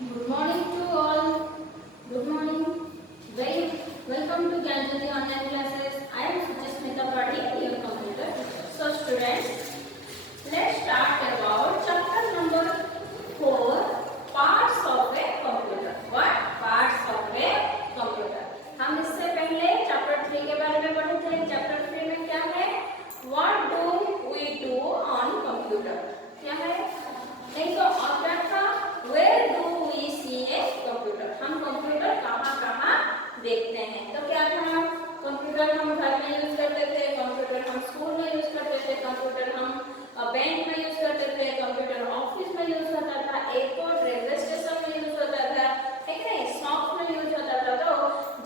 Good morning to all. Good morning. Welcome to Gyanjyoti online classes. I am Suchasmita Patil, your computer teacher. So students, let's start about chapter number 4, parts of a computer. What? Parts of a computer. हम इससे पहले chapter 3 के बारे में पढ़े थे. Chapter 3 में क्या है? What do we do on computer? क्या है? नहीं तो और क्या था? Where do we see a computer? हम कंप्यूटर कहाँ कहाँ देखते हैं. तो क्या था? कंप्यूटर हम घर में यूज करते थे, कंप्यूटर हम स्कूल में यूज करते थे, कंप्यूटर हम बैंक में यूज करते थे, कंप्यूटर ऑफिस में यूज होता था, एयरपोर्ट रेलवे स्टेशन में यूज होता था, है कि नहीं, शॉप में यूज होता था. तो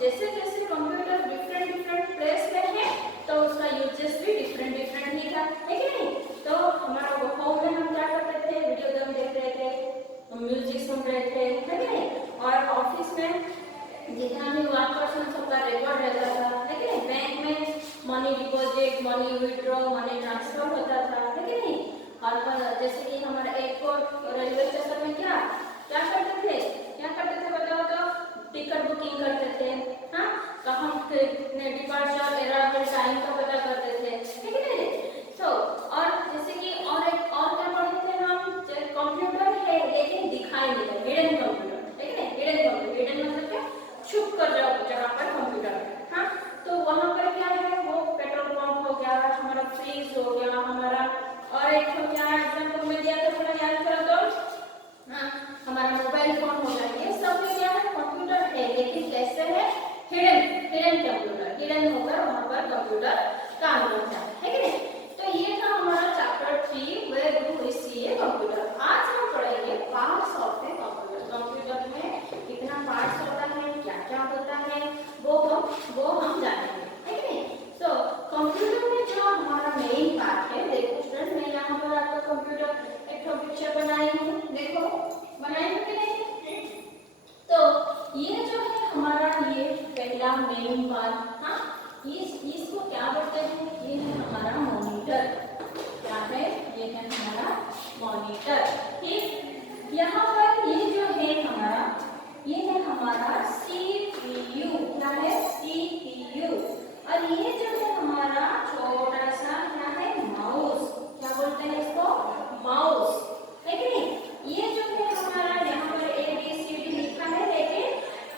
जैसे जैसे कंप्यूटर डिफरेंट डिफरेंट प्लेस में है तो उसका यूजेस भी डिफरेंट डिफरेंट ही था, है कि नहीं. तो हमारा होम में हम क्या करते थे? वीडियो गेम देख रहे थे, म्यूजिक सुन रहे थे, है कि नहीं. और ऑफिस में जितना भी वर्कर्स सबका रिकॉर्ड रहता था, है कि नहीं. बैंक में money deposit, money withdraw, money transfer होता था, है कि नहीं. और जैसे कि हमारा एयरपोर्ट रेलवे स्टेशन में क्या क्या करते थे? क्या करते थे बताओ तो? टिकट बुकिंग करते थे. हाँ, तो हम कितने डिपार्चर अराइवल टाइम का पता करते थे, है कि नहीं. तो और जैसे कि और एक और क्या पढ़े थे हम? कंप्यूटर है लेकिन दिखाई नहीं देता, हिडन कंप्यूटर, है कि नहीं. हिडन कंप्यूटर, हिडन मतलब क्या? छुप कर जाओ जगह पर कंप्यूटर. हाँ, तो वहां पर क्या है? वो पेट्रोल पंप हो गया, हमारा फ्रीज हो गया, हमारा और एक तो क्या एग्जांपल में दिया था, थोड़ा याद करो तो. हाँ, हमारा मोबाइल फोन हो गया. ये सब में क्या है? कंप्यूटर है लेकिन कैसे है? हिडन, हिडन कंप्यूटर, हिडन होकर वहां पर कंप्यूटर काम करता है कि नहीं. तो ये था हमारा chapter 3, where do we see a computer. आज हम पढ़ेंगे parts of a computer. Computer में कितना पार्ट्स होता है, क्या क्या होता है, वो हम जानेंगे, है कि नहीं. तो कंप्यूटर में जो हमारा मेन पार्ट है, देखो स्टूडेंट, मैं यहाँ पर आपका कंप्यूटर एक पिक्चर बनाई हूँ. देखो बनाई हूँ कि नहीं. तो ये जो है हमारा ये पहला मेन पार्ट. हाँ, इसको क्या बोलते हैं? ये है हमारा मॉनिटर. क्या है? ये है हमारा मॉनिटर. ठीक, यहाँ पर ये जो है हमारा, ये है हमारा सीपीयू. क्या है? सीपीयू. और ये जो है हमारा छोटा सा क्या है? माउस. क्या बोलते हैं इसको? माउस, है कि नहीं. ये जो है हमारा यहाँ पर ABCD लिखा है लेकिन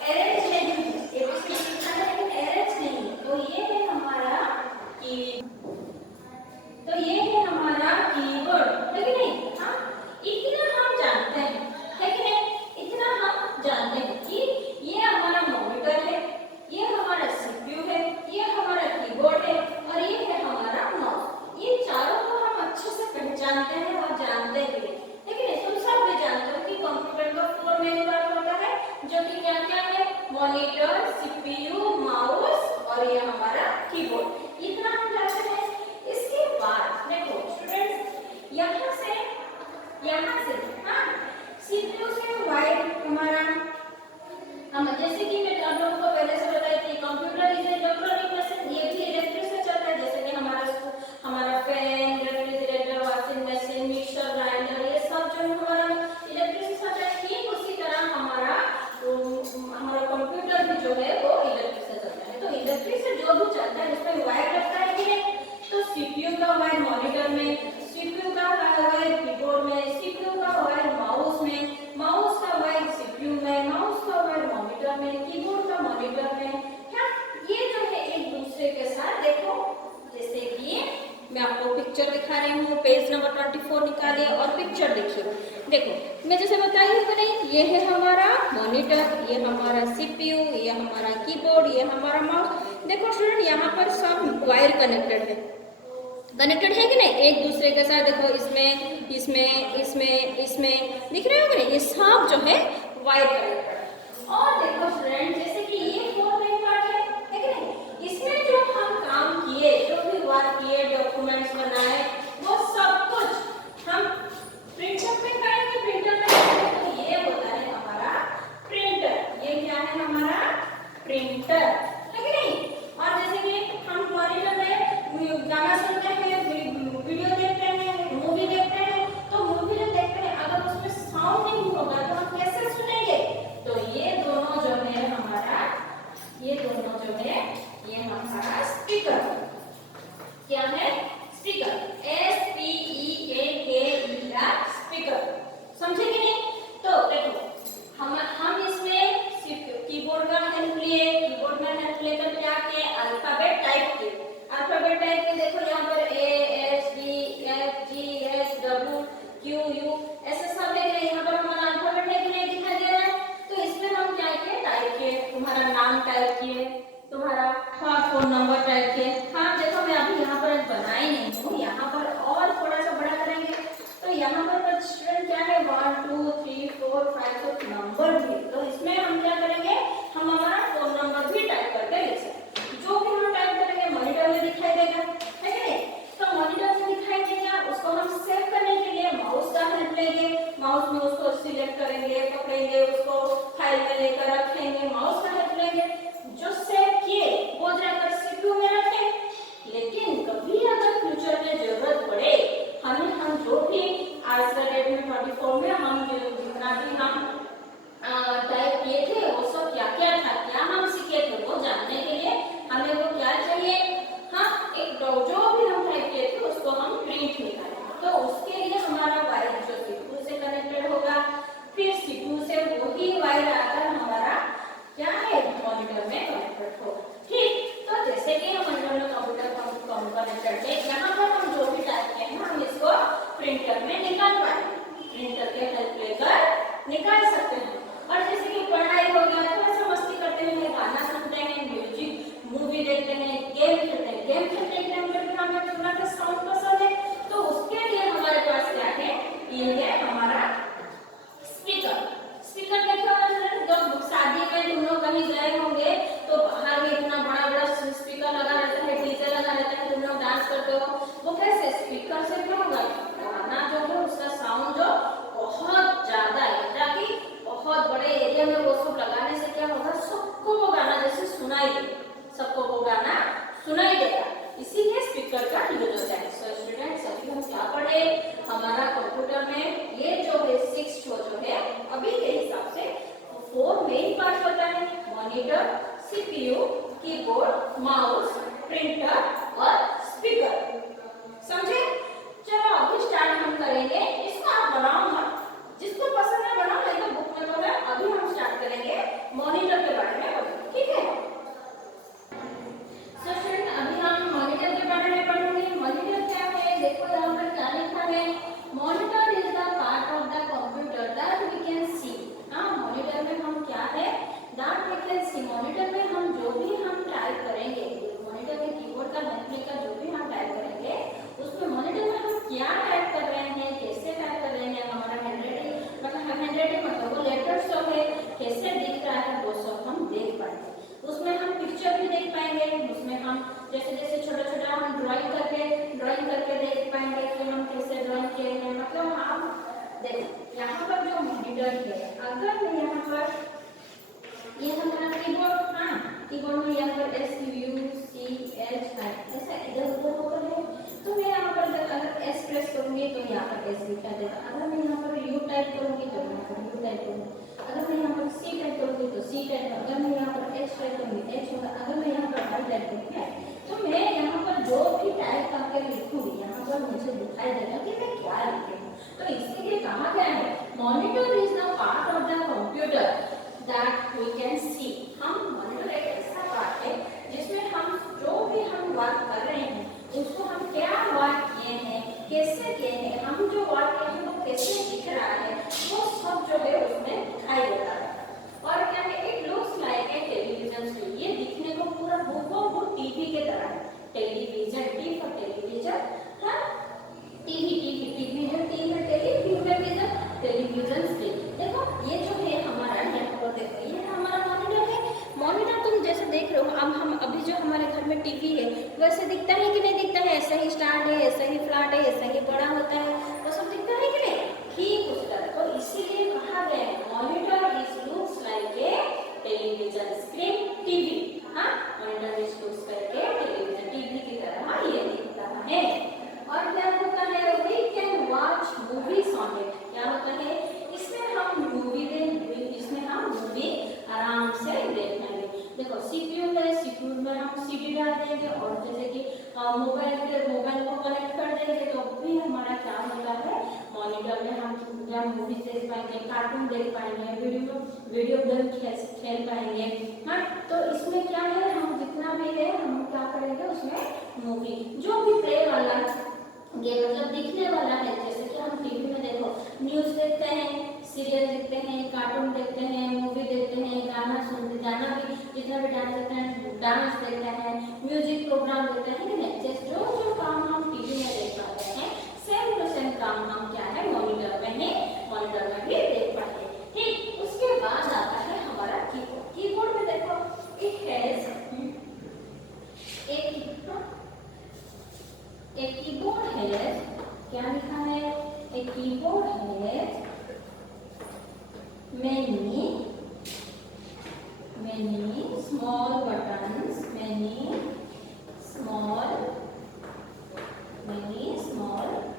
अरेंज नहीं है. ABCD लिखा है लेकिन अरेंज नहीं है. तो ये है हमारा की, तो ये है हमारा कीबोर्ड, है कि नहीं. हाँ, इतना हम जानते हैं, है कि नहीं. इतना हम जानते हैं कि ये हमारा मॉनिटर है, ये हमारा सीपीयू है, ये हमारा कीबोर्ड है और ये है हमारा माउस. ये चारों को हम अच्छे से पहचानते हैं और जानते भी हैं, है कि नहीं. तुम सब भी जानते हो कि कंप्यूटर का 4 मेन पार्ट होता है जो कि क्या क्या है? मॉनिटर, सीपीयू, माउस और ये हमारा कीबोर्ड. इतना हम जानते हैं. इसके बाद देखो स्टूडेंट्स, यहाँ से हाँ, सीपीयू से वायर हमारा, हम जैसे कि मैं आप लोगों को पहले से बताई थी, कंप्यूटर इज इलेक्ट्रॉनिक मशीन. ये भी इलेक्ट्रिक से चलता है. जैसे कि हमारा fan, refrigerator, washing machine, mixer grinder, ये सब जो हमारा इलेक्ट्रिक से चलता है. ठीक उसी तरह हमारा कंप्यूटर भी जो है वो इलेक्ट्रिक से चलता है. तो इलेक्ट्रिक से जो भी चलता है उसमें वायर लगता है कि नहीं. तो सीपीयू का वायर मॉनिटर में, सीपीयू का वायर कीबोर्ड में, सीपीयू का वायर माउस में, माउस का वायर सीपीयू में, माउस का वायर मॉनिटर में, कीबोर्ड का मॉनिटर में. क्या ये जो है एक दूसरे के साथ, देखो जैसे कि मैं आपको पिक्चर दिखा रही हूँ. पेज नंबर 24 निकालिए और पिक्चर देखिए. देखो मैं जैसे बताई हूँ नहीं, ये है हमारा मॉनिटर, ये हमारा सीपीयू, ये हमारा कीबोर्ड, ये हमारा माउस. देखो स्टूडेंट, यहाँ पर सब वायर कनेक्टेड है, कनेक्टेड है कि नहीं एक दूसरे के साथ. देखो इसमें इसमें इसमें इसमें दिख रहे हो कि नहीं, ये सब जो है वायर कनेक्टेड. और देखो स्टूडेंट, जैसे कि ये 4 मेन पार्ट है कि नहीं. इसमें जो हम काम किए, जो भी वर्क किए, डॉक्यूमेंट्स बनाए, वो सब कुछ हम प्रिंटर में करेंगे. प्रिंटर में तो ये होता है हमारा प्रिंटर. ये क्या है? हमारा प्रिंटर, है कि नहीं. और जैसे कि हम मॉनिटर में गाना सुनते हैं, वीडियो देखते हैं, मूवी देखते हैं. तो मूवी जो देखते हैं अगर उसमें साउंड नहीं होगा तो हम कैसे सुनेंगे? लेंगे, उसको फाइल में लेकर रखेंगे, माउस का हेल्प लेंगे, जो सेव किए वो जाकर सीपीयू में रखें। लेकिन कभी अगर फ्यूचर में जरूरत पड़े हमें, हम जो भी आज का डेट में 24 में हम जितना भी हम टाइप किए थे वो सब क्या क्या था, क्या हम सीखे थे, वो जानने के लिए हमें वो क्या चाहिए, हाँ एक जो भी हम टाइप किए थे उसको हम प्रिंट निकालें। तो उसके लिए हमारा वायर जो सीपीयू से कनेक्टेड होगा, फिर सीपीयू से वही वायर आकर हमारा क्या है मॉनिटर में कनेक्टेड होगा। ठीक, तो जैसे कि हम मॉनिटर में कंप्यूटर कनेक्टेड है, यहाँ पर हम जो भी टाइप किए हैं हम इसको प्रिंटर में निकाल पाएंगे, प्रिंटर के हेल्प लेकर निकाल सकते हैं। और जैसे कि पढ़ाई हो गया, थोड़ा सा मस्ती करते हैं, गाना सुनते हैं, म्यूजिक मूवी देखते हैं, गेम खेलते हैं, गेम खेलते टाइम पर हमें थोड़ा सा साउंड पसंद है, तो उसके लिए हमारे पास क्या है, ये है हमारा स्पीकर। स्पीकर देखो जब शादी में तुम लोग कहीं गए होंगे तो बाहर में इतना बड़ा बड़ा स्पीकर लगा रहता है, डीजे लगा रहता है, तुम लोग डांस करते हो, वो कैसे स्पीकर से क्यों होगा, गाना जो है उसका साउंड जो बहुत ज्यादा है, ताकि बहुत बड़े एरिया में वो सब लगाने से क्या होगा, सबको वो गाना जैसे सुनाई दे, सबको वो गाना सुनाई देगा, इसीलिए स्पीकर का यूज होता है। सो स्टूडेंट्स अभी हम क्या पढ़े, हमारा कंप्यूटर में ये जो बेसिक्स जो है अभी के हिसाब से 4 मेन पार्ट होता है, monitor, CPU, keyboard, mouse, printer और स्पीकर। समझे? चलो अभी स्टार्ट हम करेंगे, इसको आप बनाओ मत, जिसको पसंद है बनाओ, नहीं तो बुक में तो है। अभी हम स्टार्ट करेंगे मॉनिटर के बारे में, ठीक है? सो फ्रेंड अभी हम मॉनिटर के बारे में पढ़ेंगे। मॉनिटर क्या है, देखो यहाँ पर क्या लिखा है, monitor is the part of the computer that we can see. हाँ, मॉनिटर में हम क्या है, that we can see, monitor में हम जो भी हम टाइप करेंगे, मॉनिटर के कीबोर्ड का हेल्प लेकर जो भी हम टाइप करेंगे, उसमें मॉनिटर में हम क्या टाइप कर रहे हैं, कैसे टाइप कर रहे हैं, हमारा हैंडराइटिंग मतलब वो लेटर्स जो है कैसे दिख रहा है, वो सब हम देख पाएंगे। उसमें हम पिक्चर भी देख पाएंगे, उसमें हम जैसे जैसे छोटा छोटा हम ड्राइंग करके देख पाएंगे कि हम कैसे ड्राइंग किए हैं। मतलब हम देखो यहाँ पर जो मॉनिटर है, अगर मैं यहाँ पर ये हमारा कीबोर्ड, हाँ कीबोर्ड में यहाँ पर SUCH ऐसा इधर उधर होता है, तो मैं यहाँ पर अगर S प्रेस करूँगी तो यहाँ पर S लिखा देगा, अगर मैं यहाँ पर U टाइप करूँगी तो यहाँ पर U टाइप करूँगी, अगर मैं यहाँ पर C टाइप करूँगी तो C टाइप, अगर मैं यहाँ पर H टाइप करूँगी H होगा, अगर मैं यहाँ पर Y टाइप करूँगी तो मैं यहाँ पर जो भी टाइप करके लिखूँगी यहाँ पर मुझे दिखाई देगा कि मैं क्या लिखी हूँ। तो इसीलिए कहा गया है monitor is the part of the computer that we can see. हम मॉनिटर एक ऐसा पार्ट है जिसमें हम जो भी हम वर्क कर रहे हैं उसको हम क्या वर्क किए हैं, कैसे किए हैं, हम जो वर्क किए हैं वो कैसे दिख रहा है, वो सब जो है उसमें दिखाई देता है। और क्या है, it looks like a television screen, ये दिखने को पूरा वो टीवी के तरह है। टेलीविजन, टी फॉर टेलीविजन, हाँ टीवी जो टी में टेलीविजन, टेलीविजन स्क्रीन। देखो ये जो है हमारा, यहाँ पर देखो ये हमारा मॉनिटर है। मॉनिटर तुम जैसे देख रहे हो, अब हम अभी जो हमारे घर में टीवी है वैसे दिखता है कि नहीं दिखता है, ऐसा ही स्टार्ट है, ऐसा ही फ्लैट है, ऐसा ही बड़ा होता है, वो सब दिखता है कि नहीं, ठीक उस तरह। तो इसीलिए कहा गया है monitor is looks like a television screen, TV. हाँ, monitor is looks like a television, TV की तरह ये दिखता है। और क्या होता है, we can watch movies on it. क्या होता है, इसमें हम मूवी आराम से देख पाएंगे। देखो सीपीयू है, सीपीयू में हम सीडी डाल देंगे और जैसे कि मोबाइल को कनेक्ट कर देंगे तो भी हमारा क्या होता है, मॉनिटर में हम मूवी देख पाएंगे, कार्टून देख पाएंगे, वीडियो गेम खेल पाएंगे। हाँ, तो इसमें क्या है, हम जितना भी है हम क्या करेंगे, उसमें मूवी जो भी प्ले वाला गेम मतलब दिखने वाला है, जैसे कि हम टीवी में देखो न्यूज देखते हैं, सीरियल देखते हैं, कार्टून देखते हैं, मूवी देखते हैं, गाना सुनते, गाना भी जितना भी डांस देखते हैं, डांस देखते हैं, म्यूजिक प्रोग्राम देखते हैं, ठीक है। जैसे जो काम हम टीवी में देख पाते हैं सेम टू सेम काम हम क्या है मॉनिटर में भी देख पाते हैं। ठीक, उसके बाद आता है हमारा कीबोर्ड। कीबोर्ड में देखो इट हैज एक कीबोर्ड है, क्या लिखा है, एक कीबोर्ड है मेनू small buttons, many small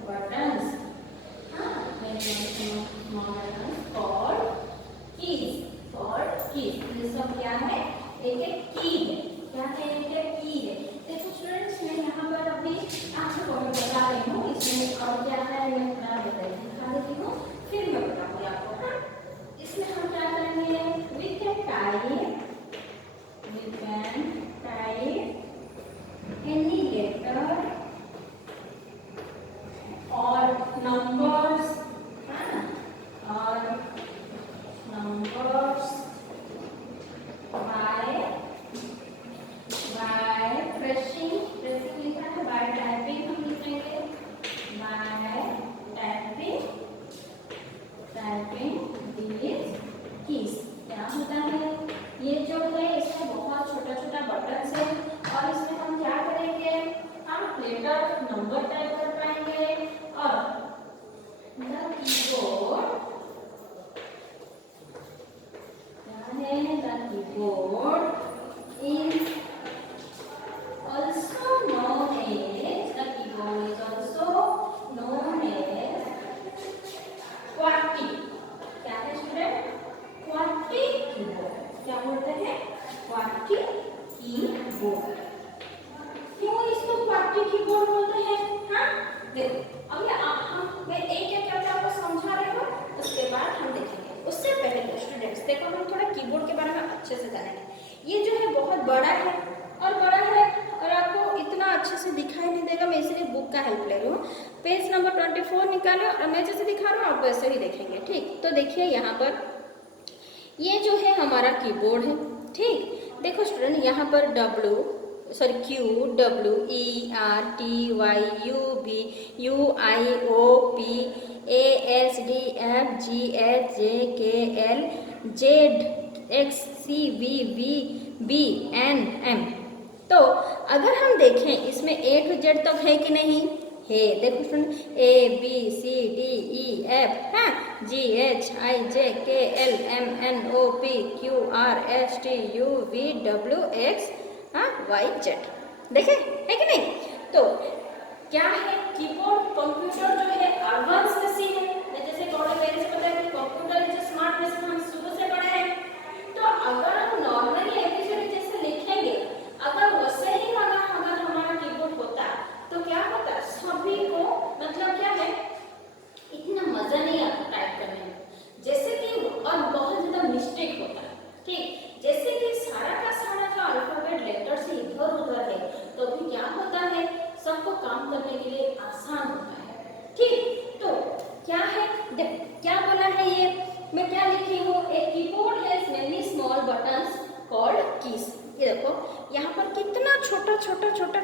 buttons, many small buttons called keys, ये सब क्या है? एक की है, क्या है? एक की है। देखो स्टूडेंट्स, मैं यहाँ पर अभी आपको बता रही हूँ, इसमें और क्या है मैं दिखा देती हूँ, फिर मैं बताऊँगी आपको। हाँ, इसमें हम क्या करेंगे? We can type any letter or numbers, or numbers by pressing लिखा है, by typing हम लिखेंगे, by typing these keys। क्या होता है? ये जो है इसमें बहुत छोटा छोटा बटन है और इसमें हम क्या करेंगे? हम लेटर नंबर टाइप कर पाएंगे और द कीबोर्ड क्या है? The keyboard is also known as QWERTY। क्या है स्टूडेंट? QWERTY keyboard. क्या बोलते हैं? QWERTY keyboard. क्यों इसको QWERTY कीबोर्ड बोलते हैं? हाँ, देखो अब मैं एक आपको समझा रही हूँ, उसके बाद हम देखेंगे। उससे पहले स्टूडेंट्स देखो, हम थोड़ा कीबोर्ड के बारे में अच्छे से जानेंगे। ये जो है बहुत बड़ा है और आपको इतना अच्छे से दिखाई नहीं देगा, मैं इसलिए बुक का हेल्प ले रही हूँ। पेज नंबर 24 निकालो और मैं जैसे दिखा रहा हूँ आप वैसे ही देखेंगे। ठीक, तो देखिए यहाँ पर ये जो है हमारा कीबोर्ड है। ठीक, देखो स्टूडेंट, यहाँ पर QWERTYUVWEXCVVBNM। तो अगर हम देखें इसमें A to Z तक है कि नहीं है? देखो स्टूडेंट, ABCDEF, GHIJKLMNOPQRSTUVWX YZ, देखे है कि नहीं? तो क्या है? कीबोर्ड कंप्यूटर जो है एडवांस मशीन है। जैसे थोड़े पहले से पता है कि कंप्यूटर इज स्मार्ट मशीन, हम शुरू से पढ़े हैं। तो अगर हम नॉर्मली एबीसीडी जैसे लिखेंगे, अगर वैसे ही अगर हमारा कीबोर्ड होता तो क्या होता? सभी को मतलब क्या है, इतना मजा नहीं आता टाइप करने में, जैसे कि और बहुत ज्यादा मिस्टेक होता है। ठीक, जैसे कि सारा का सारा जो अल्फाबेट लेटर से इधर उधर है, तो भी क्या होता है, सबको काम करने के लिए आसान होता है। ठीक, तो क्या है, देखो क्या बोला है, ये मैं क्या लिखी हूँ? A keyboard has many small buttons called keys. ये देखो यहाँ पर कितना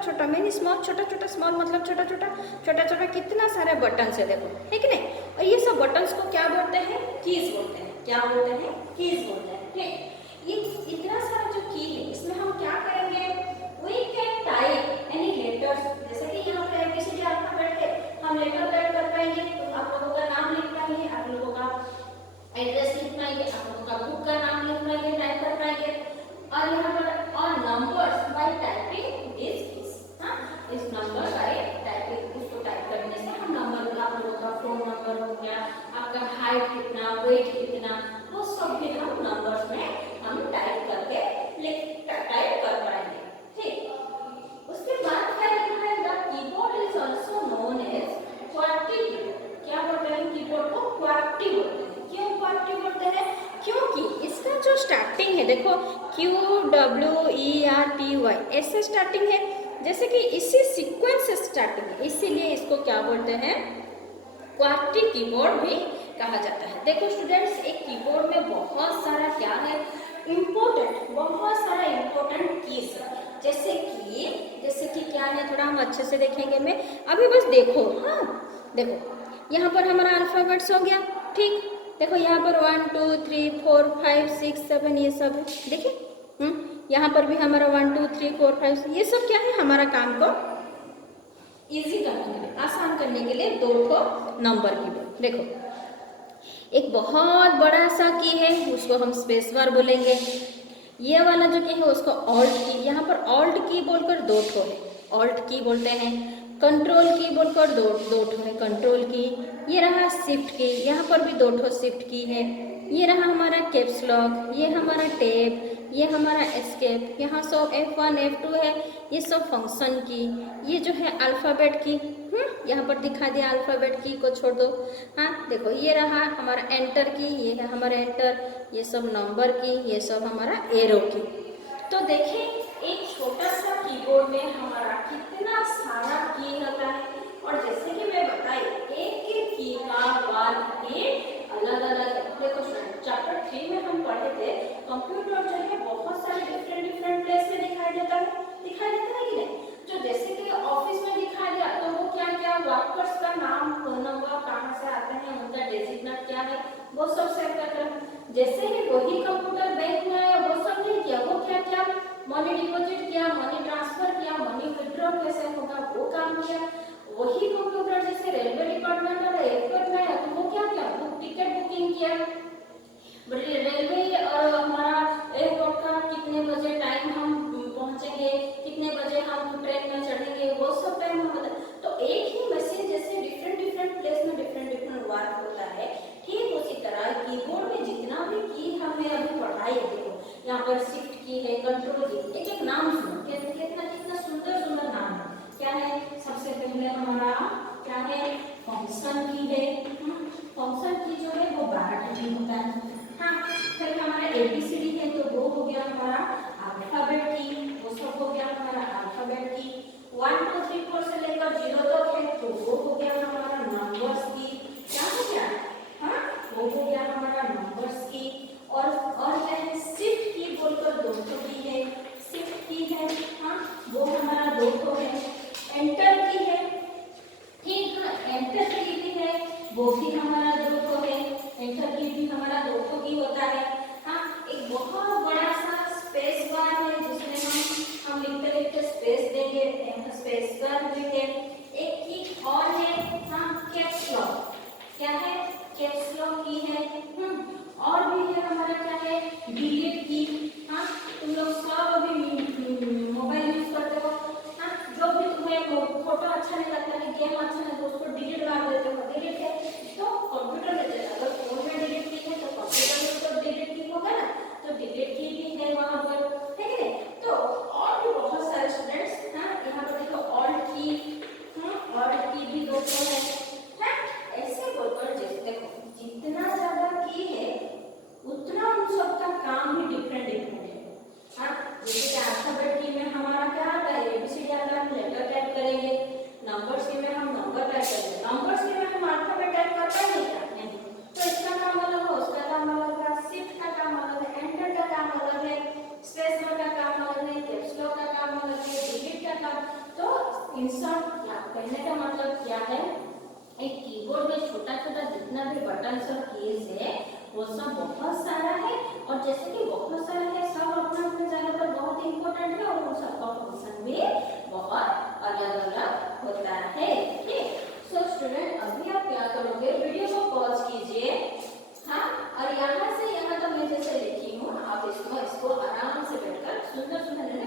छोटा मैनी स्मॉल, छोटा स्मॉल मतलब छोटा छोटा कितना सारे बटन्स है, देखो है कि नहीं? और ये सब बटन्स को क्या बोलते हैं? कीज बोलते हैं। क्या बोलते हैं? कीज बोलते हैं। ठीक, ये इतना सारा जो की है, इसमें हम क्या करेंगे? We can type any letters. जैसे कि यहाँ पे एबीसीडी अल्फाबेट है, हम लेटर टाइप कर पाएंगे। तो आप लोगों का नाम लिख पाएंगे, आप लोगों का एड्रेस लिख पाएंगे, आप लोगों का बुक का नाम लिख पाएंगे, टाइप कर पाएंगे। और यहाँ पर और numbers by typing this keys. इस नंबर बाय टाइपिंग, इसको टाइप करने से हम नंबर, आप लोगों का फोन नंबर हो गया, आपका हाइट कितना, वेट कितना, वो सब भी हम नंबर्स में हम टाइप करके टाइप कर पाएंगे। ठीक, उसके बाद क्या लिखा है? The keyboard is also known as QWERTY keyboard. क्या बोलते हैं? कीबोर्ड को QWERTY बोलते हैं। क्यों QWERTY बोलते हैं? क्योंकि इसका जो स्टार्टिंग है, देखो QWERTY ऐसे स्टार्टिंग है, जैसे कि इसी सीक्वेंस से स्टार्टिंग है, इसीलिए इसको क्या बोलते हैं? QWERTY कीबोर्ड भी कहा जाता है। देखो स्टूडेंट्स, एक कीबोर्ड में बहुत सारा क्या है, बहुत सारा इम्पोर्टेंट कीज है। जैसे कि क्या है, थोड़ा हम अच्छे से देखेंगे। मैं अभी बस देखो, देखो यहाँ पर हमारा अल्फाबेट्स हो गया। ठीक, देखो यहाँ पर 1 2 3 4 5 6 7 ये सब है, देखिए। यहाँ पर भी हमारा 1 2 3 4 5 ये सब क्या है, हमारा काम को इजी करने के लिए, आसान करने के लिए 2 नंबर की। देखो एक बहुत बड़ा सा की है, उसको हम स्पेस बार बोलेंगे। ये वाला जो की है उसको ऑल्ट की, यहाँ पर ऑल्ट की बोलकर दो ठो है, ऑल्ट की बोलते हैं। कंट्रोल की बोलकर दो ठो है कंट्रोल की। ये रहा शिफ्ट की, यहाँ पर भी दो ठो शिफ्ट की है। ये रहा हमारा कैप्स लॉक, ये हमारा टैब, ये हमारा एस्केप। यहाँ सब F1 F2 है, ये सब फंक्शन की। ये जो है अल्फ़ाबेट की, यहाँ पर दिखा दिया अल्फ़ाबेट की को छोड़ दो। हाँ देखो ये रहा हमारा एंटर की, ये है हमारा एंटर, ये सब नंबर की, ये सब हमारा एरो की। तो देखें एक छोटा सा कीबोर्ड में हमारा कितना सारा की होता है। और जैसे कि मैं बताई एक एक की का वर्क भी अलग अलग है। देखो चैप्टर 3 में हम पढ़े थे कंप्यूटर जो है बहुत सारे डिफरेंट प्लेस में दिखाई देता है कि नहीं। जो जैसे कि ऑफिस में दिखाई दिया तो वो क्या क्या वर्कर्स का नाम, फोन नंबर, कहाँ से आते हैं, उनका डेजिग्नेट क्या है, वो सब सेट करते हैं। जैसे ही वही कंप्यूटर बैंक में आया वो सब नहीं किया, वो क्या क्या मनी डिपॉजिट किया, मनी ट्रांसफर किया, मनी विथड्रॉ कैसे होगा वो काम किया। वही कंप्यूटर जैसे रेलवे डिपार्टमेंट और एयरपोर्ट में आया तो वो क्या किया, टिकट बुकिंग किया, रेलवे और हमारा एयरपोर्ट का कितने बजे टाइम हम पहुंचेंगे, कितने बजे हम ट्रेन में चढ़ेंगे, वो सब टाइम हम बता। तो एक ही मशीन जैसे डिफरेंट प्लेस में डिफरेंट वर्क होता है, ठीक उसी तरह कीबोर्ड में जितना भी की हमने अभी पढ़ाई है। देखो यहाँ पर शिफ्ट की है, कंट्रोल की, एक एक नाम सुनो, कितना सुंदर नाम है। क्या है, सबसे पहले हमारा क्या है, फंक्शन की है। फंक्शन की जो है वो 12 डिजिट होता है। हाँ, फिर हमारा ABCD है तो वो हो गया हमारा अल्फाबेट की, वो सब हो गया हमारा अल्फाबेट की। 1 2 3 4 से लेकर 0 तक है तो वो हो गया हमारा नंबर्स की। क्या हो गया, हाँ वो हो गया हमारा नंबर्स की। और क्या है, शिफ्ट की बोलकर दो ठो की है, शिफ्ट की है, हाँ वो हमारा दो ठो है। एंटर की है, ठीक है, एंटर की भी है, वो भी हमारा दो ठो है। एंटर की भी हमारा दो ठो की होता है। हाँ, एक बहुत बड़ा सा स्पेस बार है जिसमें हम लिखते स्पेस देंगे, स्पेस बार देंगे। एक की और है, हाँ कैप्स लॉक, क्या है, कैप्स लॉक की है। और भी है हमारा क्या है, डिलीट की। हाँ, तुम लोग सब अभी मोबाइल यूज करते हो, हाँ जो भी तुम्हें फोटो अच्छा नहीं लगता है, गेम अच्छा नहीं तो उसको डिलीट मार देते हो, डिलीट है। तो कंप्यूटर में अगर फोन में डिलीट की है तो कंप्यूटर में तो डिलीट की होगा ना, तो डिलीट की भी है वहां पर, है कि नहीं। तो और भी बहुत सारे स्टूडेंट्स, हाँ यहाँ पर देखो ऑल्ट की, ऑल्ट की भी दो है, ऐसे बोलकर जैसे देखो जितना ज्यादा की है उतना उन सबका काम भी डिफरेंट है। हाँ, जैसे कि अल्फाबेट की में हमारा क्या आता है, ABCD आता है, हम लेटर टाइप करेंगे। नंबर्स की में हम नंबर टाइप करेंगे। नंबर्स की में हम अल्फाबेट टाइप करते हैं क्या, नहीं। तो इसका काम अलग है, उसका काम अलग है, शिफ्ट का काम अलग है, एंटर का काम अलग है, स्पेस बार का काम अलग है, कैप्स लॉक का काम अलग है, डिलीट का काम। तो इंसर्ट कहने का मतलब क्या है, एक कीबोर्ड में छोटा जितना भी बटन और कीज है वो सब बहुत सारा है। और जैसे कि बहुत सारा है, सब अपने अपने जगह पर बहुत इंपॉर्टेंट है और उन सबका फंक्शन भी बहुत अलग होता है। ठीक, सो स्टूडेंट अभी आप क्या करोगे, वीडियो को पॉज कीजिए, हाँ, और यहाँ से यहाँ तक मैं जैसे लिखी हूँ आप इसको आराम से बैठकर सुंदर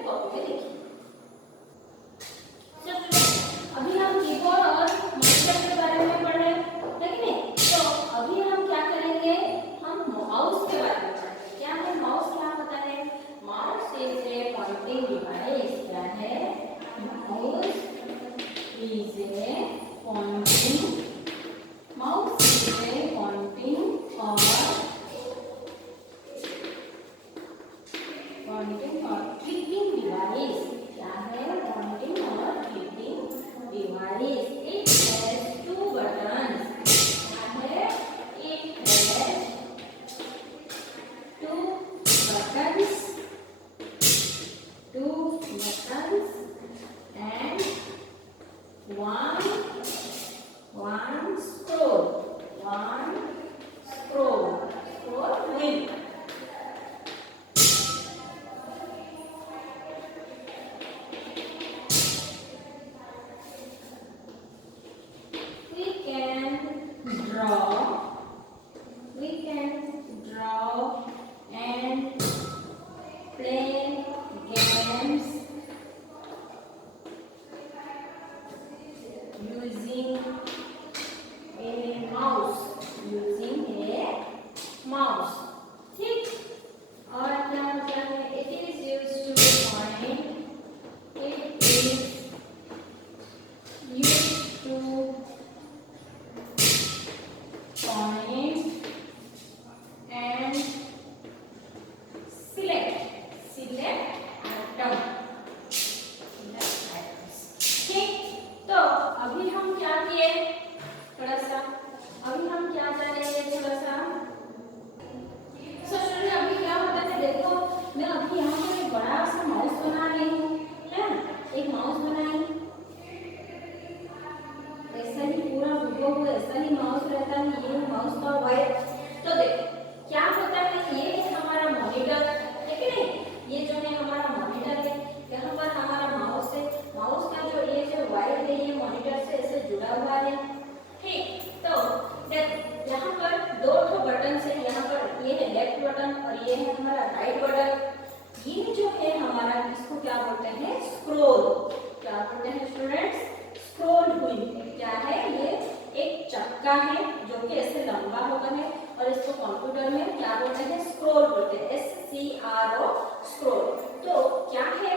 कॉपी में लिखिए। अभी हम कीबोर्ड और मॉनिटर के बारे में पढ़े, ठीक है। तो अभी हम क्या करेंगे, हम माउस के बारे में पढ़ेंगे। क्या है माउस, क्या होता है, mouse is a pointing device. क्या है, mouse is a Poynting, mouse is a Poynting और क्लिकिंग डिवाइस। क्या है, पॉइंटिंग और clicking device. It has two buttons. क्या है, it has two buttons, and one scroll wheel. We can draw and left button और ये है हमारा राइट बटन। ये जो है हमारा, इसको क्या बोलते हैं, स्क्रॉल। क्या बोलते हैं स्टूडेंट्स, स्क्रॉल व्हील। क्या है ये, एक चक्का है जो कि ऐसे लंबा होता है और इसको कंप्यूटर में क्या बोलते हैं, स्क्रॉल बोलते हैं, SCRO, स्क्रॉल। तो क्या है,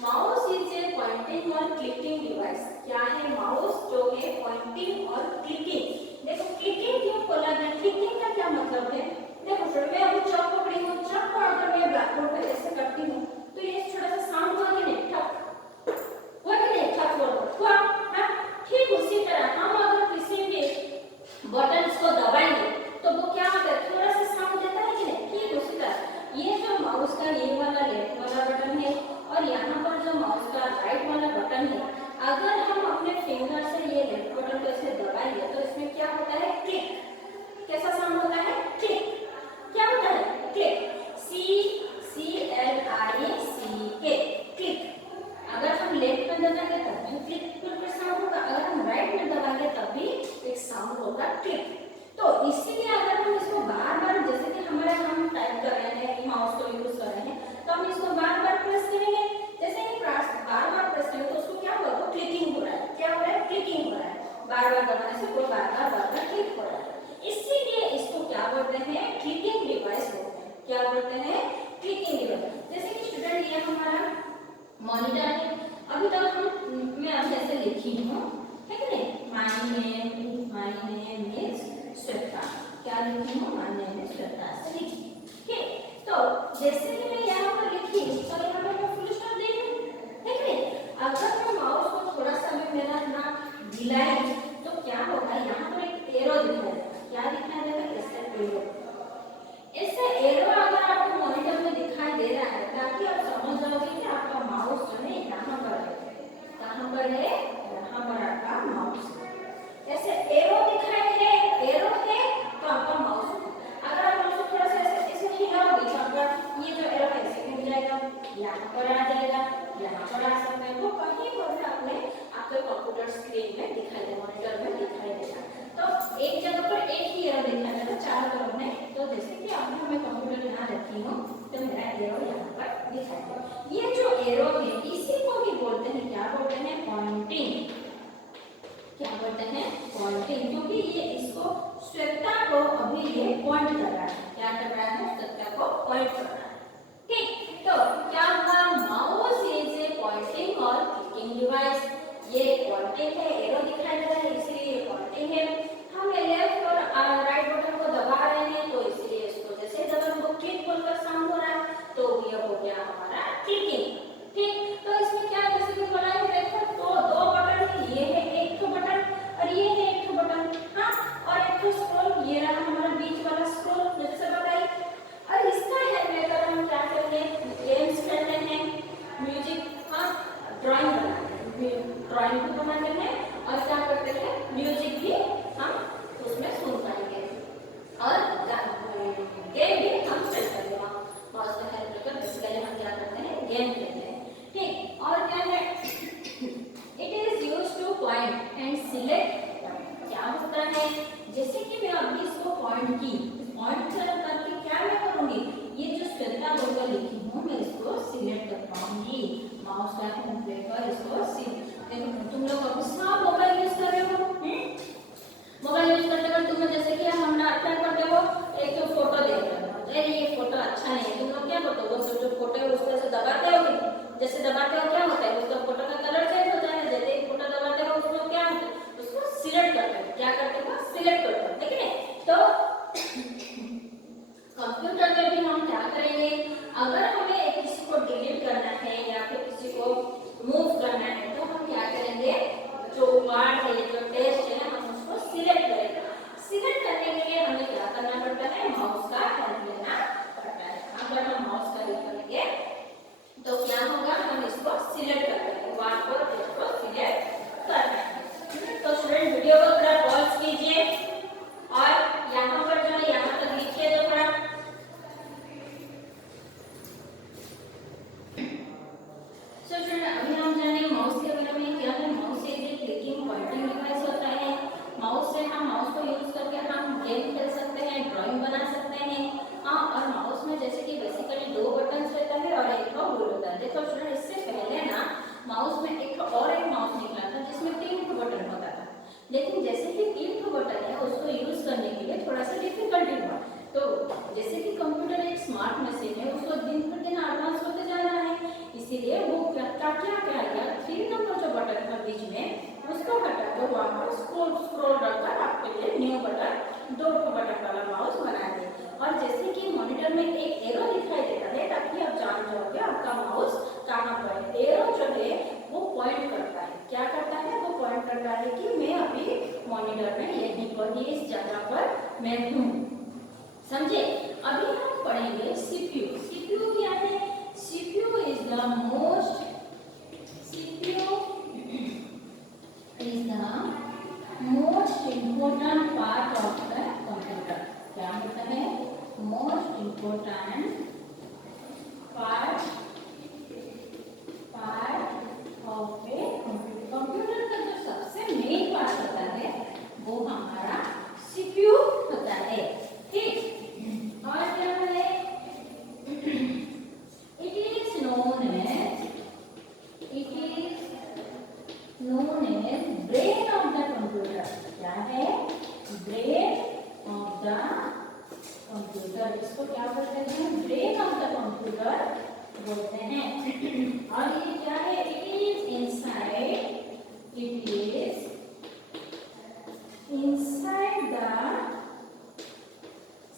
माउस इज ए पॉइंटिंग और क्लिकिंग डिवाइस। क्या है, माउस जो है पॉइंटिंग और क्लिकिंग। देखो क्लिकिंग क्यों बोला गया, क्लिकिंग का क्या मतलब है, देखो फिर मैं अभी चॉक पकड़ी हूँ, चॉक को अगर मैं ब्लैक बोर्ड पे ऐसे करती हूँ तो ये छोटा सा साउंड हुआ कि नहीं, ठक हुआ कि नहीं, ठक हुआ ना। ठीक उसी तरह हम अगर किसी भी बटन को दबाएंगे तो वो क्या होता है, थोड़ा सा साउंड देता है कि नहीं। ठीक उसी तरह ये जो माउस का ये वाला लेफ्ट वाला बटन है और यहाँ पर जो माउस का राइट वाला बटन है, अगर हम अपने फिंगर से ये लेफ्ट बटन को ऐसे दबाएंगे तो इसमें क्या होता है, क्लिक। कैसा साउंड होता है, क्लिक। क्या होता है, क्लिक, CLICK, क्लिक। अगर हम लेफ्ट में दबाएंगे तब भी क्लिक करके साउंड होगा, अगर हम राइट में दबाएंगे तब भी एक साउंड होगा, क्लिक। तो इसीलिए अगर हम इसको बार-बार, जैसे कि हमारा हम टाइप कर रहे हैं, माउस को यूज कर रहे हैं, तो हम इसको बार-बार प्रेस करेंगे। जैसे ही बार-बार प्रेस करेंगे तो उसको क्या होगा, तो क्लिकिंग हो रहा है। क्या हो रहा है, क्लिकिंग हो रहा है। बार-बार दबाने से वो बार-बार क्लिक हो रहा है। इसीलिए इसको क्या बोलते हैं, क्लिकिंग डिवाइस बोलते हैं। क्या बोलते हैं, क्लिकिंग डिवाइस। जैसे कि स्टूडेंट ये हमारा मॉनिटर है, अभी तक मैं अभी ऐसे लिखी हूँ, है कि नहीं, माय नेम इज श्वेता। क्या लिखी हूँ, माय नेम इज श्वेता से लिखी। ठीक, तो जैसे ही मैं यहाँ पर लिखी तो यहाँ पर मैं फुल स्टॉप दे दूँ, है कि नहीं। अगर मैं माउस को थोड़ा सा भी मेरा ना हिलाई तो क्या होगा, यहाँ पर एक एरो दिखाई देगा। क्या दिखाई देगा, ऐसे एरो। ऐसे एरो अगर आपको मॉनिटर में दिखाई दे रहा है ताकि आप समझ जाओगे कि आपका माउस जो है यहाँ पर है। कहाँ पर है, यहाँ पर आपका माउस है। ऐसे एरो दिखाई है, एरो है तो आपका माउस है। अगर आप माउस को थोड़ा सा ऐसे हिलाओगे तो आपका ये जो एरो है ऐसे घूम जाएगा, यहाँ पर आ जाएगा, यहाँ पर आ सकता है, वो कहीं पर भी आपके कंप्यूटर स्क्रीन में दिखाई दे, मॉनिटर में दिखाई देगा। तो एक जगह पर एक ही एरो दिखाई देगा, चारों तरफ में। तो जैसे कि अभी मैं कंप्यूटर यहाँ रखी हूँ तो मेरा एरो यहाँ पर दिखाई देगा। ये जो एरो है इसी को भी बोलते हैं, क्या बोलते हैं, पॉइंटिंग। क्या बोलते हैं, पॉइंटिंग, क्योंकि ये इसको श्वेता को अभी ये पॉइंट कर रहा है। क्या कर रहा है, श्वेता को पॉइंट कर रहा है। ठीक, तो क्या हुआ, माउस इज ए पॉइंटिंग और क्लिकिंग डिवाइस। ये पॉइंटिंग है, एरो दिखाई दे रहा है इसलिए ये पॉइंटिंग है। हम लेफ्ट और राइट बटन को दबा रहे हैं तो इसलिए इसको जैसे दबा वो क्लिक बोलकर साउंड हो रहा है, तो ये हो गया हमारा क्लिकिंग। ठीक, तो इसमें क्या, जैसे कि बोला है, देखो तो दो बटन है, ये है एक तो बटन और ये है एक तो बटन, हाँ, और एक तो स्क्रॉल, ये रहा हमारा बीच वाला स्क्रॉल जैसे बताई। और इसका हेल्प लेकर हम क्या करते हैं, गेम्स खेलते हैं, म्यूजिक, हाँ, ड्राइंग बनाते हैं, ड्राइंग भी बनाते हैं और क्या करते हैं, म्यूजिक भी हम उसमें सुन पाएंगे और गेम भी हम खेल सकते हैं। माउस का हेल्प लेकर बेसिकली हम क्या करते हैं, गेम खेलते हैं। ठीक, और क्या है, it is used two point and select. क्या होता है, जैसे कि मैं अभी इसको पॉइंट की, पॉइंट करके क्या मैं करूंगी, ये जो श्वेता बोलकर लिखी हूँ मैं इसको सिलेक्ट कर पाऊंगी माउस का हेल्प लेकर। इसको देखो तुम लोग अभी सब मोबाइल यूज कर रहे हो, मोबाइल यूज करते वक्त तुम्हें जैसे कि हम क्या करते हो, एक तो फोटो देख रहे हो, अरे ये फोटो अच्छा नहीं है, तुम लोग क्या करते हो, वो सब जो फोटो है उसको ऐसे दबाते हो, जैसे दबाते हो क्या होता है, उसका फोटो का कलर चेंज होता है। जैसे ही फोटो दबाते हो उसको क्या होता है, उसको सिलेक्ट करते हो। क्या करते हो, सिलेक्ट करते हो, ठीक है। तो कंप्यूटर में भी हम क्या करेंगे, अगर हमें किसी को डिलीट करना है या फिर किसी को मूव करना है तो हम क्या करेंगे, जो वर्ड है, जो टेक्स्ट है, हम उसको सिलेक्ट करेंगे। सिलेक्ट करने के लिए हमें क्या करना पड़ता है, माउस का हेल्प लेना पड़ता है। अगर हम माउस का यूज करेंगे तो क्या होगा, हम इसको स्क्रॉल रखकर आपके लिए न्यू बटन 2 बटन वाला माउस बना दे। और जैसे कि मॉनिटर में एक एरो दिखाई देता है ताकि आप जान जाओगे आपका माउस कहाँ पर है। एरो जो है वो पॉइंट करता है, क्या करता है, वो पॉइंट करता है कि मैं अभी मॉनिटर में यहीं पर ही इस जगह पर मैं हूँ। समझे? अभी हम पढ़ेंगे सीपीयू। सीपीयू क्या है? CPU is the most important part of the computer. क्या होता है? Most important part of a computer. Computer का जो सबसे मेन पार्ट होता है वो हमारा सीपीयू होता है। ठीक, और क्या है? It is known as brain of the computer. क्या है? Brain of the computer. इसको क्या बोलते हैं? ब्रेन ऑफ द कंप्यूटर बोलते हैं। और ये क्या है? It is inside the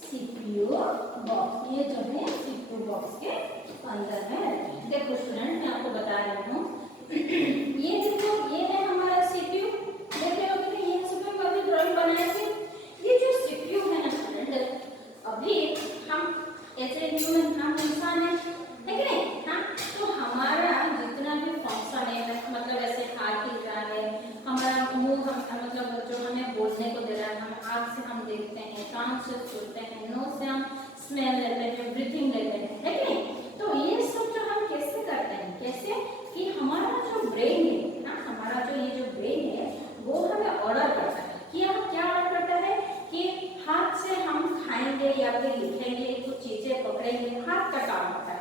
CPU box. ये जो है सीपीयू बॉक्स के अंदर में रहते हैं। देखो स्टूडेंट, मैं आपको बता रही हूँ, ये देखो, ये है हमारा सीपीयू। देख रहे हो कि ये सीपीयू में अभी ड्राइंग बनाए थे। ये जो सीपीयू है ना स्टूडेंट, अभी हम ऐसे ह्यूमन, हम इंसान है कि नहीं? हाँ, तो हमारा जितना भी फंक्शन है, मतलब ऐसे हाथ हिल रहा है, हमारा मुंह मतलब जो हमें बोलने को दे रहा है, हम आँख से हम देखते हैं, कान से सुनते हैं, नोज से हम स्मेल लेते हैं, ब्रीथिंग लेते हैं, है कि नहीं? तो ये सब जो हम कैसे करते हैं, कैसे कि हमारा जो ब्रेन है ना, हमारा जो ये जो ब्रेन है वो हमें ऑर्डर करता है कि हम क्या ऑर्डर करता है कि हाथ से हम खाएंगे या फिर लिखेंगे, कुछ चीजें पकड़ेंगे, हाथ का काम होता है।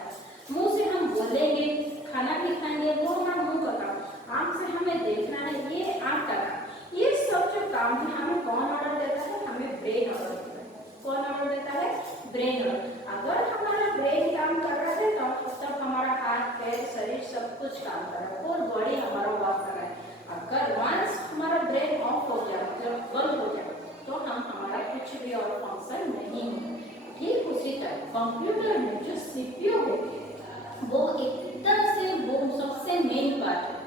मुंह से हम बोलेंगे, खाना भी खाएंगे, वो हमारा मुंह का काम। आँख से हमें देखना है, ये आँख का काम। ये सब जो काम है हमें कौन ऑर्डर देता है? हमें ब्रेन ऑर्डर देता है। कौन ऑर्डर देता है? Brain order. अगर हमारा ब्रेन काम कर रहा है तो तब हमारा हाथ, पैर, शरीर सब कुछ काम कर रहा है, और बॉडी हमारा वर्क कर रहा है। अगर वंस हमारा ब्रेन ऑफ हो गया, मतलब बंद हो गया, तो हम हमारा कुछ भी और फंक्शन नहीं होगा। ठीक उसी तरह कंप्यूटर में जो सीपीयू है वो एकदम से वो सबसे मेन पार्ट है।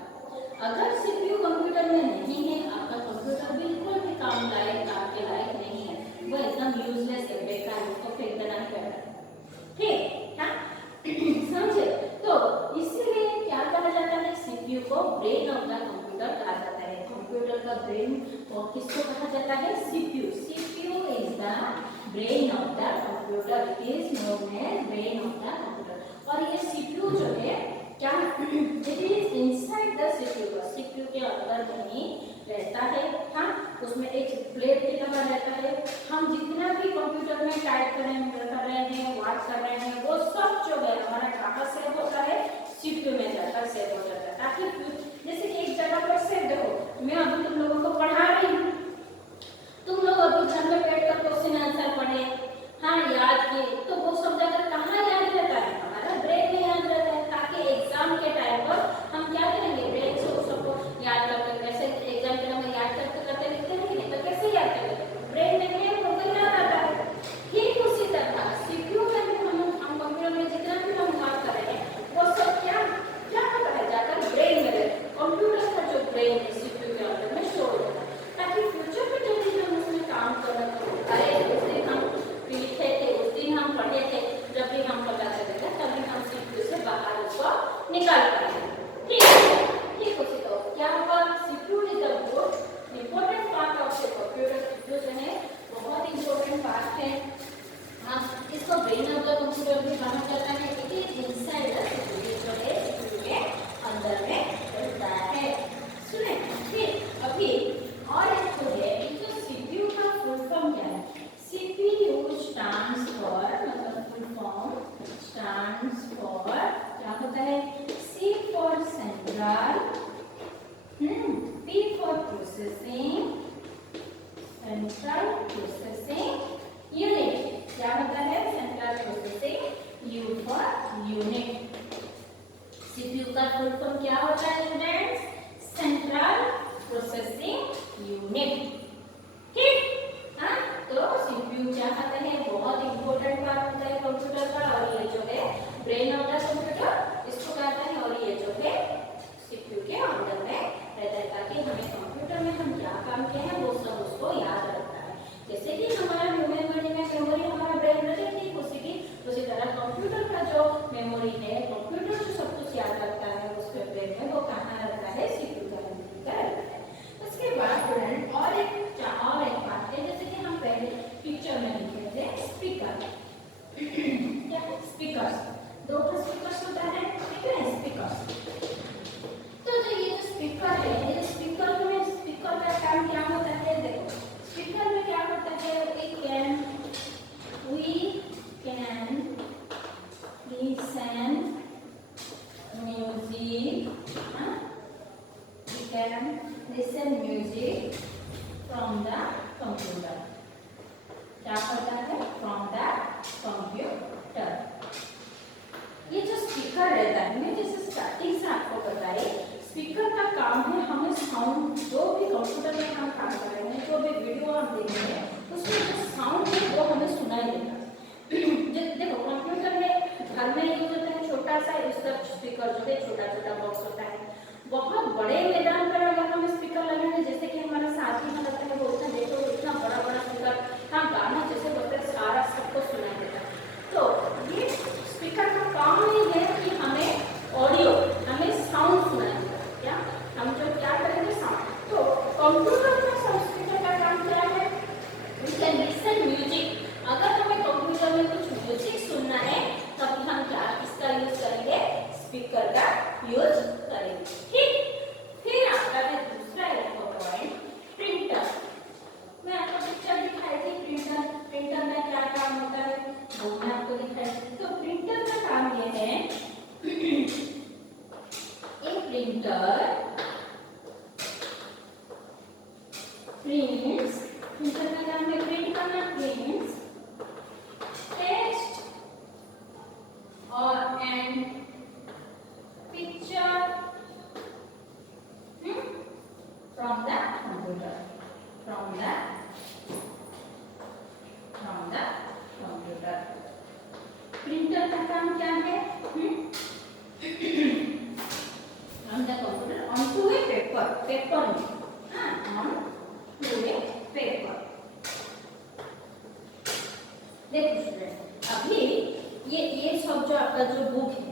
अगर सीपीयू कंप्यूटर में नहीं है, आपका कंप्यूटर बिल्कुल भी काम के लायक नहीं है, वो एकदम यूजलेस है, बेकार है, उसको फेंक देना है। ठीक, हाँ समझे? तो इसीलिए क्या कहा जाता है? सीपीयू को ब्रेन ऑफ द कंप्यूटर कहा जाता है। कंप्यूटर का ब्रेन और किसको कहा जाता है? CPU. CPU is the brain of the computer. It is known as brain of the computer. और ये सीपीयू जो है क्या, it is inside the CPU. CPU के अंदर में ही रहता है। हाँ, उसमें एक प्लेट की तरह रहता है। हम जितना भी कंप्यूटर में टाइप कर रहे हैं, बात कर रहे हैं, वो सब जो है हमारा कहाँ सेव होता है? सीपीयू में जाकर सेव हो जाता है। ताकि जैसे एक जगह पर सेव, देखो मैं अभी तुम लोगों को पढ़ा रही हूँ, तुम लोग अभी घर में बैठ कर क्वेश्चन आंसर पढ़े, हाँ याद किए, तो वो सब जगह कहाँ याद रहता है? हमारा ब्रेन में याद रहता है। ताकि एग्जाम के टाइम पर हम क्या करेंगे? ब्रेन से उस सबको याद करते, वैसे एग्जाम के टाइम में याद करते करते लिखते नहीं, तो कैसे याद करेंगे? ब्रेन में है वो याद आता है। ठीक उसी तरह सीपीयू में भी हम कंप्यूटर में जितना भी हम बात कर रहे हैं वो सब क्या क्या होता है? जाकर ब्रेन में रहता है। कंप्यूटर का जो ब्रेन है सीपीयू के अंदर में स्टोर होता है, ताकि फ्यूचर में जब भी हम उसमें काम करना अरे उस दिन हम लिखे थे, उस दिन हम पढ़े थे, जब भी हम पता चलेगा तभी हम सीपीयू से बाहर उसको निकाल पाएंगे। ठीक उसी तो क्या होगा? CPU is the most important part of the computer. CPU जो है बहुत इंपॉर्टेंट पार्ट है। हम इसको ब्रेन ऑफ द कंप्यूटर भी कहा जाता है। It is inside the CPU, जो है सीपीयू के अंदर में रहता है। सुने? ठीक, अभी और एक तो है जो सीपीयू का फुल फॉर्म क्या है? सीपीयू स्टैंड्स फॉर, मतलब फुल फॉर्म स्टैंड्स फॉर क्या होता है? C for central, P for processing, central processing unit. क्या होता है? Central processing, U for unit. CPU का फुल फॉर्म क्या होता है students? Central processing unit. Memory है, कंप्यूटर जो सब कुछ याद रखता है उसके ब्रेन में, वो कहाँ रहता है, सीपीयू का रहता है। उसके बाद स्टूडेंट और एक बात है, जैसे कि हम पहले पिक्चर में लिखे थे स्पीकर, क्या है स्पीकर, दो स्पीकर होता है, ठीक है स्पीकर। तो जो ये जो स्पीकर है, ये स्पीकर में स्पीकर का काम क्या होता है, देखो स्पीकर में क्या होता है, we can listen music, we can listen music from the computer, क्या होता है from the computer। ये जो स्पीकर रहता है, मैं जैसे स्टार्टिंग से आपको बताए, स्पीकर का काम है हमें साउंड, जो भी कंप्यूटर में हम काम कर रहे हैं, जो भी वीडियो हम देख रहे हैं, उसमें जो साउंड है वो हमें सुनाई देगा। देखो कंप्यूटर है, घर में यूज होता है छोटा सा, इसका स्पीकर जो है छोटा छोटा बॉक्स होता है। बहुत बड़े मैदान पर अगर हम स्पीकर लगाएंगे, जैसे कि हमारा साथी में लगता है, बोलते हैं देखो इतना बड़ा बड़ा स्पीकर, हम गाना जैसे बोलते हैं सारा सबको सुनाई देता है। तो ये स्पीकर का काम ही है कि हमें ऑडियो, हमें साउंड सुनाई देगा, क्या हम जो क्या करेंगे साउंड। तो कंप्यूटर में स्पीकर का काम क्या है, वी कैन लिसन म्यूजिक, अगर हमें कंप्यूटर में कुछ म्यूजिक सुनना है तब हम क्या इसका यूज करेंगे, स्पीकर का यूज करेंगे, ठीक। फिर आपका है दूसरा एक पॉइंट, प्रिंटर। मैं आपको पिक्चर दिखाई थी प्रिंटर, प्रिंटर में क्या काम होता है वो मैं आपको दिखाई। तो प्रिंटर का काम ये है, एक प्रिंटर प्रिंट्स, प्रिंटर का काम है प्रिंट करना, प्रिंट्स टेक्स्ट और and picture from the computer, from the computer। Printer का काम क्या है, from the computer onto a paper, paper में, onto a paper। देखो स्टूडेंट, अभी ये सब जो आपका जो बुक है,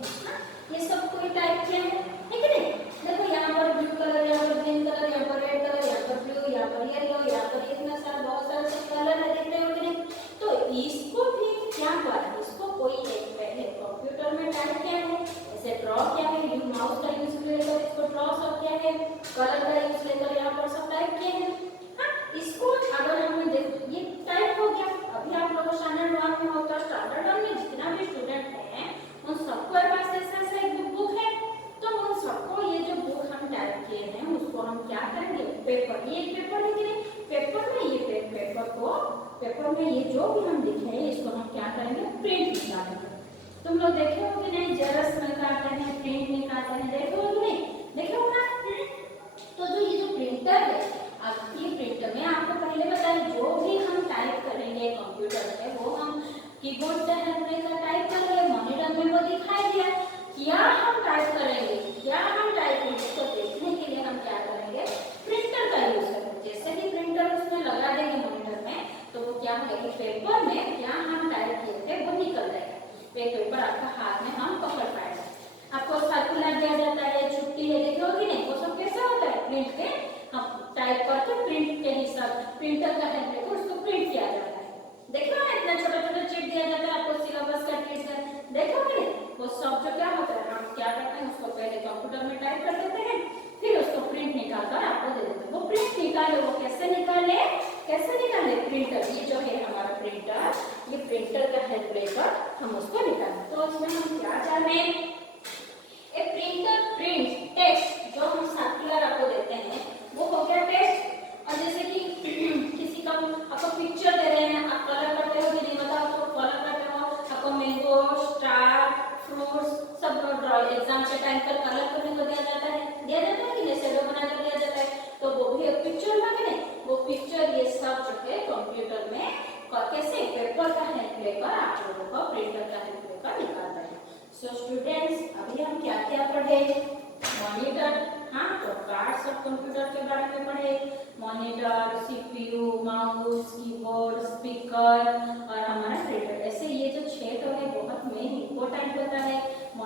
ये सब कोई टाइप किया है कि नहीं। देखो यहाँ पर ब्लू कलर, यहाँ पर ग्रीन कलर, यहाँ पर रेड कलर, यहाँ पर ब्लू, यहाँ पर येलो, यहाँ पर इतना सारा बहुत सारे सब कलर है, देख रहे हो कि नहीं। तो इसको भी क्या हुआ, इसको कोई एक पहले कंप्यूटर में टाइप किया है, ऐसे ड्रॉ किया है, यू माउस का यूज लेकर इसको ड्रॉ सब किया है, कलर का यूज लेकर यहाँ पर सब टाइप किए हैं। इसको अगर हम देखो ये टाइप हो गया, अभी आप लोग स्टैंडर्ड 1 में होता, स्टैंडर्ड 1 में जितना भी स्टूडेंट है उन सबको पास ऐसा एक बुक है। तो उन सबको ये जो बुक हम टाइप किए हैं उसको हम क्या करेंगे, पेपर, ये पेपर है कि नहीं, पेपर में ये पेपर में ये जो भी हम लिखे हैं इसको हम क्या करेंगे, प्रिंट निकालेंगे। तुम लोग देखे हो कि नहीं, जेरॉक्स निकालते हैं, प्रिंट निकालते हैं, देखे हो कि नहीं, देखे हो ना। तो जो ये जो प्रिंटर है, अब ये प्रिंटर में आपको पहले बताया, जो भी हम टाइप करेंगे कंप्यूटर में वो हम कीबोर्ड से हेल्प लेकर टाइप करेंगे, मॉनिटर में वो दिखाई दिया, क्या हम टाइप करेंगे, क्या हम टाइप करेंगे, इसको देखने के लिए हम क्या करेंगे, प्रिंटर का यूज करेंगे। जैसे ही प्रिंटर उसमें लगा देंगे मॉनिटर में, तो वो क्या होगा कि पेपर में क्या हम टाइप किए थे वो निकल जाएगा, पेपर आपका हाथ में हम पकड़ पाएंगे। आपको सर्कुलर दिया जाता है, छुट्टी है, देखो कि नहीं, वो सब कैसा होता है, प्रिंट के हम टाइप करके प्रिंट के हिसाब, प्रिंटर का हेल्प लेकर उसको प्रिंट किया जाता है। देखो ना इतना छोटा छोटा चिट दिया जाता है आपको, सिलेबस का चिट है, देखो कि नहीं, वो सब जो क्या होता है, हम क्या करते हैं उसको पहले कंप्यूटर में टाइप कर देते हैं, फिर उसको प्रिंट निकाल कर आपको दे देते हैं। वो प्रिंट निकाले, वो कैसे निकाले, प्रिंटर, ये जो है हमारा प्रिंटर, ये प्रिंटर का हेल्प लेकर हम उसको निकालें। तो इसमें हम क्या जाने, ए प्रिंटर प्रिंट टेक्स्ट, जो हम सर्कुलर आपको देते हैं वो हो गया टेक्स्ट। और जैसे कि किसी का आपको पिक्चर दे रहे हैं, आप कलर करते हो कि नहीं, बताओ आपको कलर करते हो, आपको मैंगो, स्टार, फ्रूट्स सब ड्रॉ एग्जाम के टाइम पर कलर करने को दिया जाता है कि नहीं, शेडो बनाकर दिया जाता है, तो वो भी एक पिक्चर में कि नहीं, वो पिक्चर ये सब जो है कंप्यूटर में कैसे पेपर का हेल्प लेकर आप लोगों को प्रिंटर का हेल्प लेकर निकालना है। सो स्टूडेंट्स, अभी हम क्या क्या पढ़े, मॉनिटर, हाँ तो पार्ट्स ऑफ कंप्यूटर के बारे में पढ़े, monitor, CPU, mouse, keyboard, speaker और हमारा प्रिंटर। ऐसे ये जो 6 तो है बहुत मेन इंपॉर्टेंट होता है।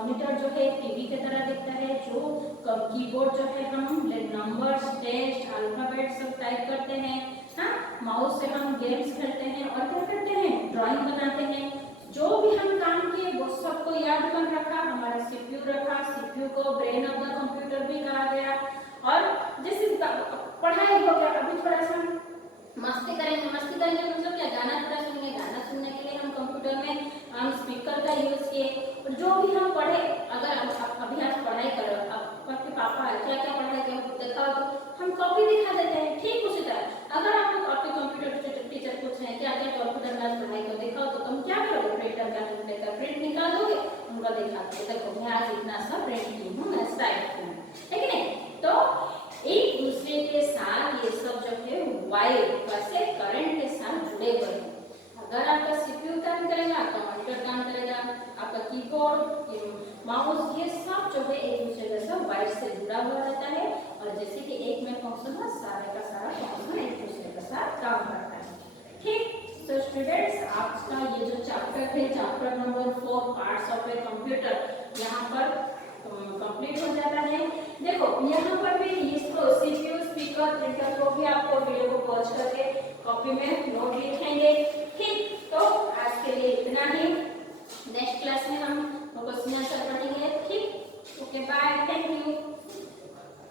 मॉनिटर जो है टीवी की तरह दिखता है, जो कीबोर्ड जो है हम नंबर्स, टेक्स्ट, अल्फाबेट सब टाइप करते हैं, हाँ, माउस से हम गेम्स खेलते हैं और क्या करते हैं, ड्राइंग बनाते हैं। जो भी हम काम किए वो सबको याद कर रखा, हमारा सीपीयू रखा, सीपीयू को ब्रेन ऑफ द कंप्यूटर भी कहा गया। और जैसे पढ़ाई हो गया, अभी थोड़ा सा मस्ती करेंगे मतलब क्या, गाना थोड़ा सुनेंगे, गाना सुनने के लिए हम कंप्यूटर में हम स्पीकर का यूज किए। और जो भी हम पढ़े, अगर अभी आज पढ़ाई करो, आपके पापा क्या क्या पढ़ाई किया देखा तो हम कॉपी दिखा देते हैं, ठीक उसी तरह अगर आपको आपके कंप्यूटर टीचर पूछ रहे हैं क्या क्या कंप्यूटर में पढ़ाई को दिखाओ, तो तुम क्या करोगे, प्रिंटर का लेकर प्रिंट निकाल दोगे, उनको दिखाते देखो मैं आज इतना सा प्रिंट की हूँ, मैं टाइप की हूँ, ठीक है। तो एक दूसरे के साथ ये सब जो है वायर वैसे करंट के साथ जुड़े हुए हैं। अगर आपका सीपीयू काम करेगा, आपका मॉनिटर काम करेगा, आपका कीबोर्ड, माउस, ये सब जो है एक दूसरे से वायर से जुड़ा हुआ रहता है। और जैसे कि एक में फंक्शन है, सारे का सारा फंक्शन एक दूसरे के साथ काम करता है, ठीक। तो स्टूडेंट्स, आपका ये जो चैप्टर है, chapter number 4 parts of a computer, यहाँ पर कंप्लीट हो जाता है। देखो यहाँ पर भी इसको सीपीयू, स्पीकर, प्रिंटर को भी आपको वीडियो को पॉज करके कॉपी में